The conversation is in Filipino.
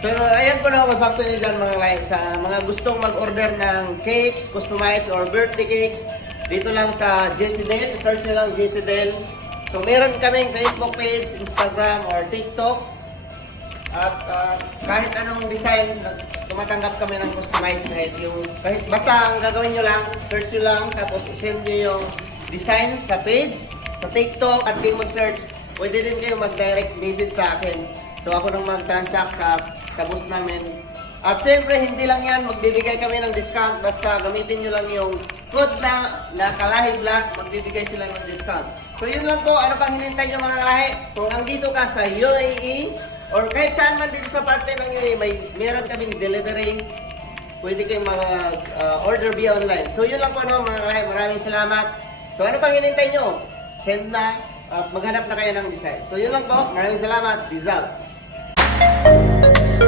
So, ayan po na wasak sa inyo dyan mga guys. Sa mga gustong mag-order ng cakes, customized or birthday cakes, dito lang sa JC Del. Search nyo lang JC Del. So, meron kaming Facebook page, Instagram, or TikTok. At kahit anong design, tumatanggap kami ng customized kahit basta ang gagawin nyo lang, search nyo lang, tapos isend nyo yung design sa page, sa TikTok, at kayo mag-search, pwede din kayo mag-direct message sa akin. So ako nang mag-transact sa boss namin. At siyempre, hindi lang yan, magbibigay kami ng discount, basta gamitin nyo lang yung code na Kalahi Vlog, magbibigay sila ng discount. So yun lang po, ano pang hinintay nyo mga kalahi? Kung nandito ka sa UAE, or kahit saan man dito sa parte ng UAE, meron kaming delivery, pwede kayong order via online. So yun lang po no, mga kalahi, maraming salamat. So ano pang hinintay nyo? Send na at maghanap na kayo ng design. So yun lang po, maraming salamat, peace out.